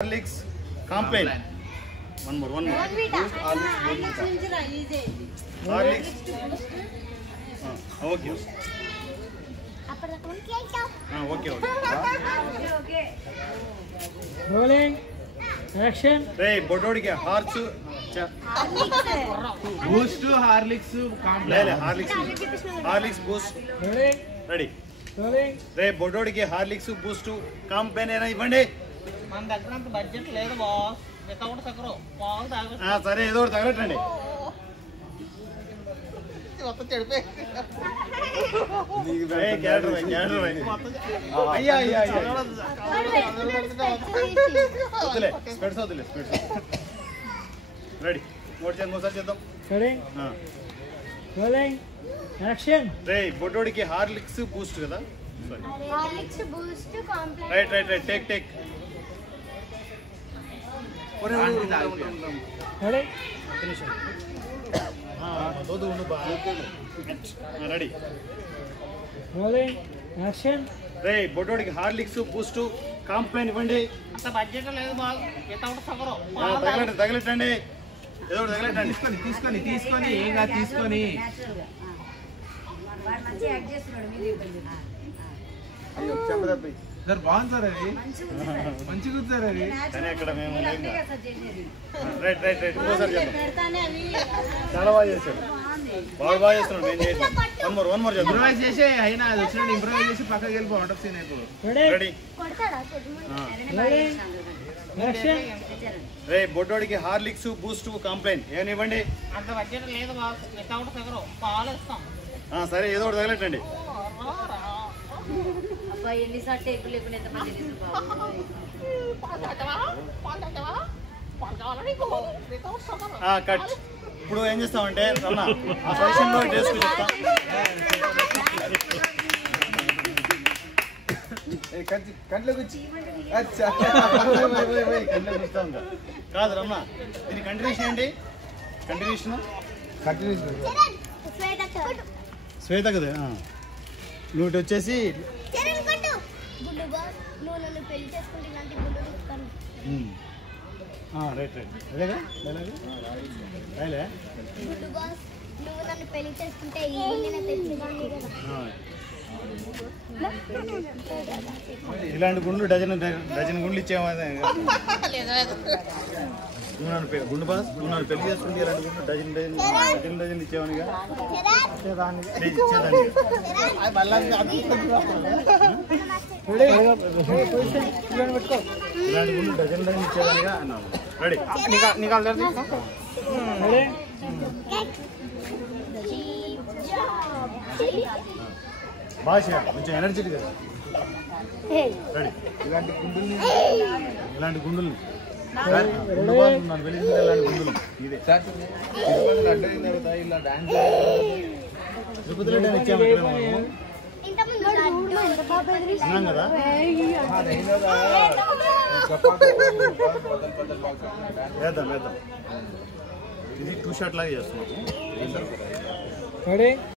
Horlicks complaint. One more. Horlicks. Okay. Okay. Rolling. Action. Hey, Bododi ke Horlicks. Boost Horlicks complaint. Horlicks Boost. Ready. Rolling. Hey, Bododi ke Horlicks Boost complaint ena ivandi. మన దగ్గర అంత budget లేదు boss without Sakaru బాగా తాగొచ్చు సరే ఏదో ఒకటి తగలటండి మొత్తం చెడిపోయి వద్దులే స్పెడ్స్ రెడీ ఒకసారి చేద్దాం Rolling. Rolling. Action. రే బొడ్డోడికి హార్లిక్స్ బూస్ట్ కదా Horlicks Boost complex right take Ready. Ready Rolling. Action. రే బొడ్డోడికి హార్లిక్స్ బూస్ట్ కాంప్లైంట్ ఇవ్వండి అంత బడ్జెట్ లేదు బాస్ వితౌట్ సకరు తగలటండి ఏదో ఒకటి తగలటండి తీసుకొని ఏంగా తీసుకొని సార్ బాగుంది సార్ అది మంచిగా ఉంది సార్ అది కానీ అక్కడ మేము రైట్ ఇంకోసారి చేద్దాం చాలా బాగా చేశాడు బాగా చేస్తున్నాడు నేను చేసాను వన్ మోర్ చేద్దాం ఇంప్రూవైజ్ చేసి అయినా అది వచ్చినట్టు ఇంప్రూవైజ్ చేసి పక్కకి వెళ్ళిపో ఉంటుంది సీన్ అయిపో Ready. రెడీ కొడతాడా Rolling. Action. రే బొడ్డోడికి హార్లిక్స్ బూస్ట్ కంప్లైంట్ ఏమనివ్వండి అంత బడ్జెట్ లేదు బాస్ వితౌట్ సకరు పాలు ఇస్తాం సరే ఏదో ఒకటి తగలటండి అబ్బాయి ఎన్నిసార్లు టేబుల్ లేకుండా ఎంతమంది కట్ ఇప్పుడు ఏం చేస్తామంటే రమణ ఆ సజెషన్లో టేస్ట్ చెప్తాం కాదు రమణ దీని కంటిన్యూషన్ ఏంటి కంటిన్యూషన్ శ్వేత కదా నువ్వు వచ్చేసి నువ్వు నన్ను పెళ్లి చేసుకుంటే ఇలాంటి గుండు ఇస్తాను రైట్ అదేగా రాయలే గుడ్డు బాస్ నువ్వు నన్ను పెళ్లి చేసుకుంటే ఈ నేను తెచ్చుకోండి కదా ఇలాంటి గుండ్లు డజన్ గుండ్లు ఇచ్చేవా నువ్వు నన్ను గుండు బాస్ నువ్వు నన్ను పెళ్లి చేసుకుంటే ఇలాంటి గుండ్లు డజన్ ఇచ్చేవానిగా ఇచ్చేదాన్ని ఇలాంటి గుండ్లు డజన్ ఇచ్చేదానిగా అన్నాము రెడీ Ready. బాగా చేయాలి కొంచెం ఎనర్జెటిక్ కదా రెడీ ఇలాంటి గుండుల్ని గుండు బాస్ నన్ను పెళ్లి చేసుకుంటే ఇలాంటి గుండులు ఇదే ఇలా డాన్స్ తిరుపతిలో ఇచ్చాము అన్నాం కదా వేద్దాం ఇది 2 షాట్ లాగా చేస్తున్నాము Ready.